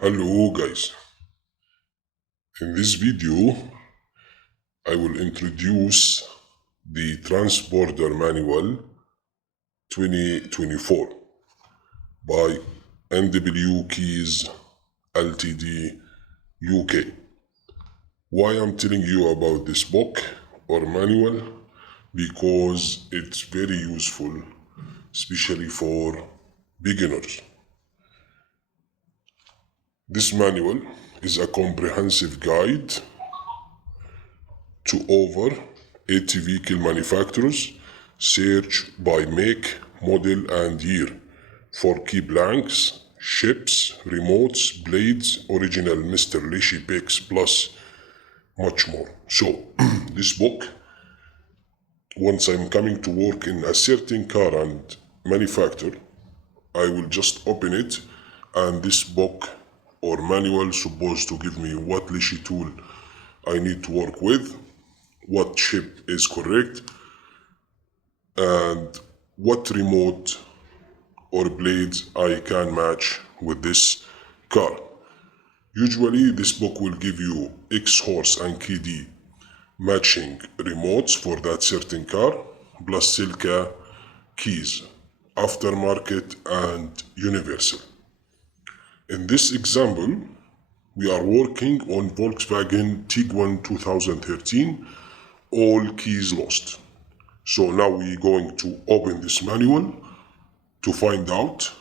Hello guys, in this video I will introduce the transponder manual 2024 by NW Keys Ltd UK. Why I'm telling you about this book or manual? Because it's very useful, especially for beginners. This manual is a comprehensive guide to over 80 vehicle manufacturers. Search by make, model and year for key blanks, ships, remotes, blades, original Mr. Lishi picks, plus much more. So this book, once I'm coming to work in a certain car and manufacturer, I will just open it, and this book or manual supposed to give me what Lishi tool I need to work with, what chip is correct, and what remote or blades I can match with this car. Usually this book will give you X horse and KD matching remotes for that certain car, plus Silca keys, aftermarket and universal. In this example, we are working on Volkswagen Tiguan 2013, all keys lost. So now we're going to open this manual to find out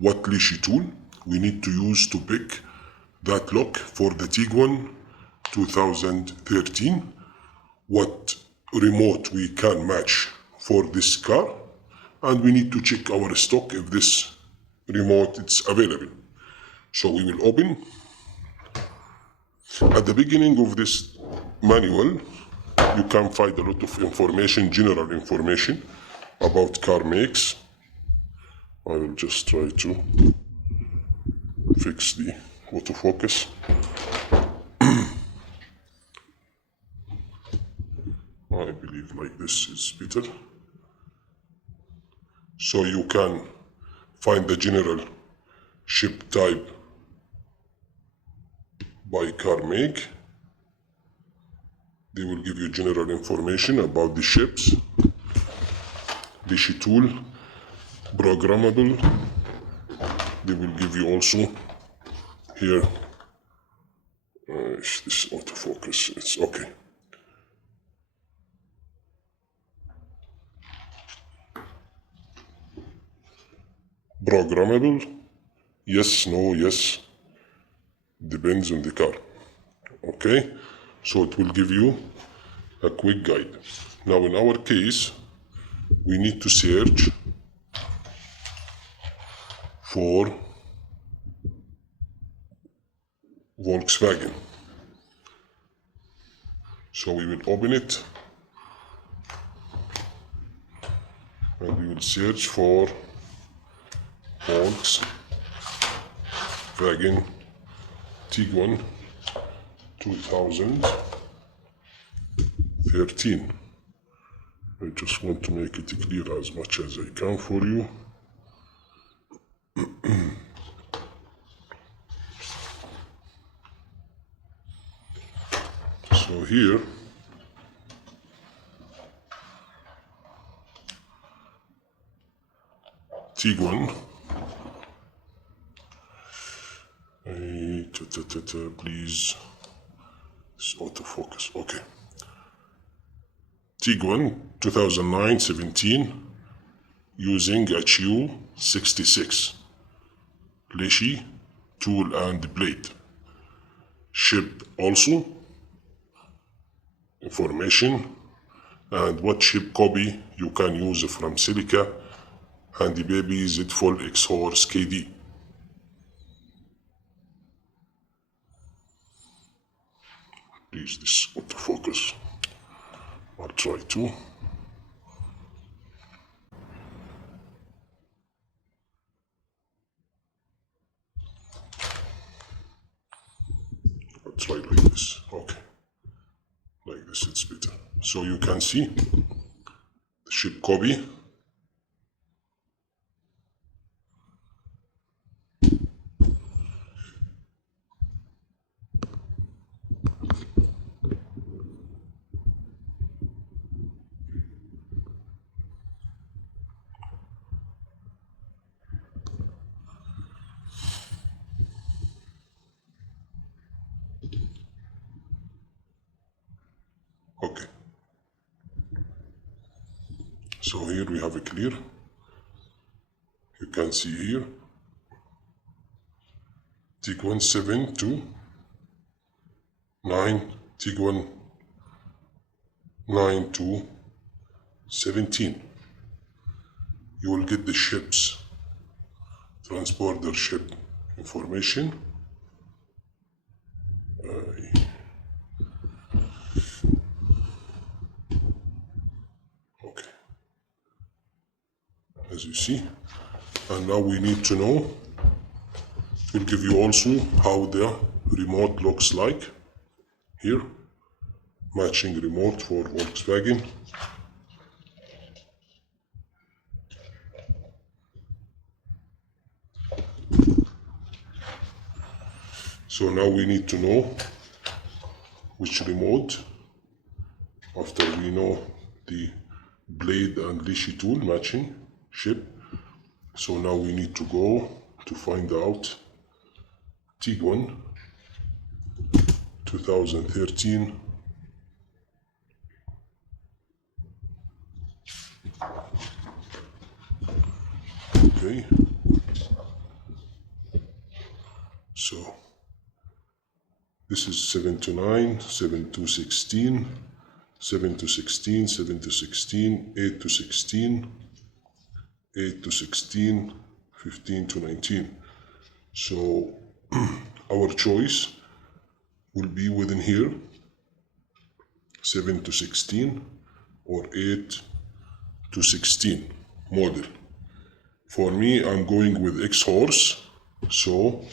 what Lishi tool we need to use to pick that lock for the Tiguan 2013, what remote we can match for this car, and we need to check our stock if this remote is available. So we will open. At the beginning of this manual, you can find a lot of information, general information about car makes. I will just try to fix the autofocus. I believe like this is better. So you can find the general ship type by car make. They will give you general information about the ships, Lishi tool, programmable. They will give you also here, this autofocus, it's okay. Programmable, yes, no, yes, depends on the car. Okay, so it will give you a quick guide. Now in our case, we need to search for Volkswagen. So we will open it and we will search for Volkswagen Tiguan 2013. I just want to make it clear as much as I can for you. So here, Tiguan, please, it's autofocus, okay. Tiguan 2009-17 using HU66, Lishi tool and blade. Ship also, information, and what chip copy you can use from Silica and the baby Z full X horse KD. Please, this autofocus. I'll try to. I'll try like this. Okay. Like this, it's better. So you can see the ship copy. So here we have a clear. You can see here Tiguan 7 to 9, Tiguan 9 to 17. You will get the ship's transponder ship information. Okay, as you see, and now we need to know. It will give you also how the remote looks like. Here, matching remote for Volkswagen. So now we need to know which remote, after we know the blade and leashy tool matching ship. So now we need to go to find out Tiguan 2013. Okay, so this is 7 to 9, 7 to 16, 7 to 16, 7 to 16, 8 to 16, 8 to 16, 15 to 19. So our choice will be within here, 7 to 16 or 8 to 16 model. For me, I'm going with X-Horse, so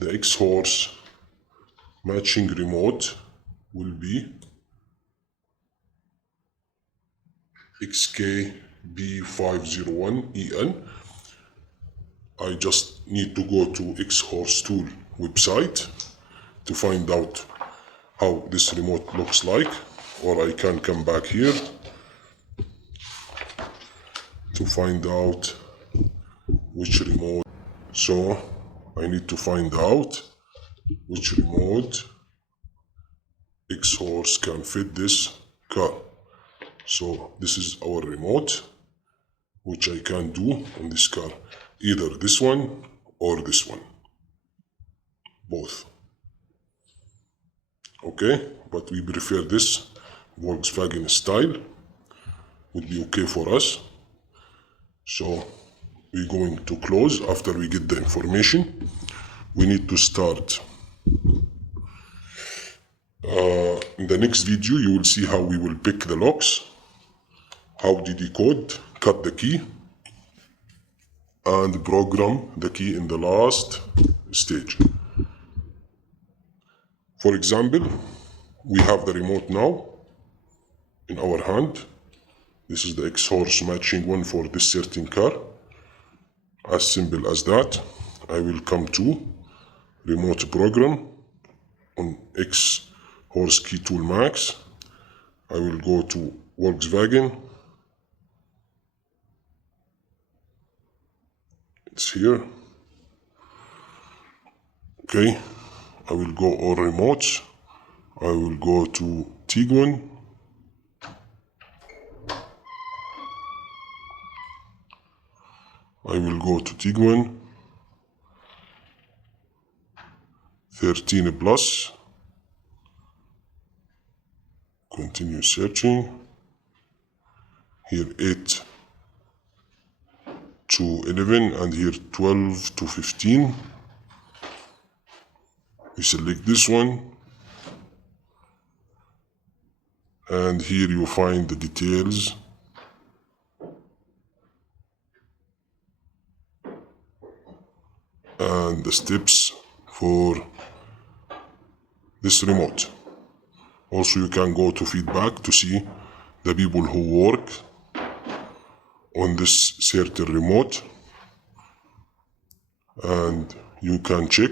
the X-Horse matching remote will be XKB501EN. I just need to go to X-Horse tool website to find out how this remote looks like, or I can come back here to find out which remote. So I need to find out which remote X-Horse can fit this car. So this is our remote, which I can do on this car, either this one or this one, both. Okay, but we prefer this Volkswagen style, would be okay for us. So we're going to close after we get the information. We need to start. In the next video, you will see how we will pick the locks, how to decode, cut the key, and program the key in the last stage. For example, we have the remote now in our hand. This is the X-Horse matching one for this certain car. As simple as that. I will come to remote program on X-Horse key tool max. I will go to Volkswagen. It's here. Okay, I will go all remotes. I will go to Tiguan. I will go to Tiguan 13 plus. Continue searching. Here 8 to 11 and here 12 to 15. We select this one. And here you find the details. And the steps for this remote. Also, you can go to feedback to see the people who work on this certain remote, and you can check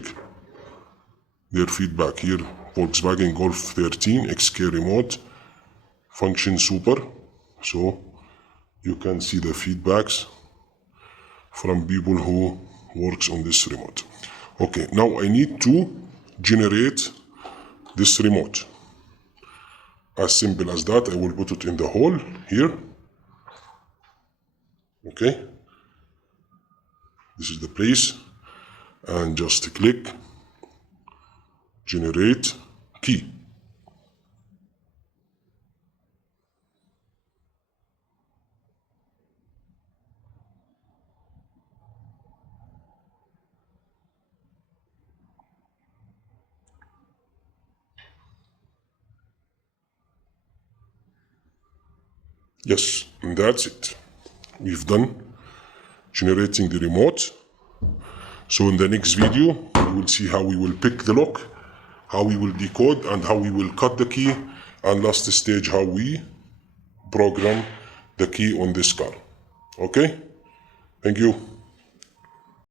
their feedback here. Volkswagen Golf 13 XK remote function super, so you can see the feedbacks from people who works on this remote. Okay, now I need to generate this remote. As simple as that. I will put it in the hole here. Okay, this is the place, and just click generate key. Yes, and that's it. We've done generating the remote. So in the next video, we will see how we will pick the lock, how we will decode, and how we will cut the key, and last stage, how we program the key on this car. Okay? Thank you.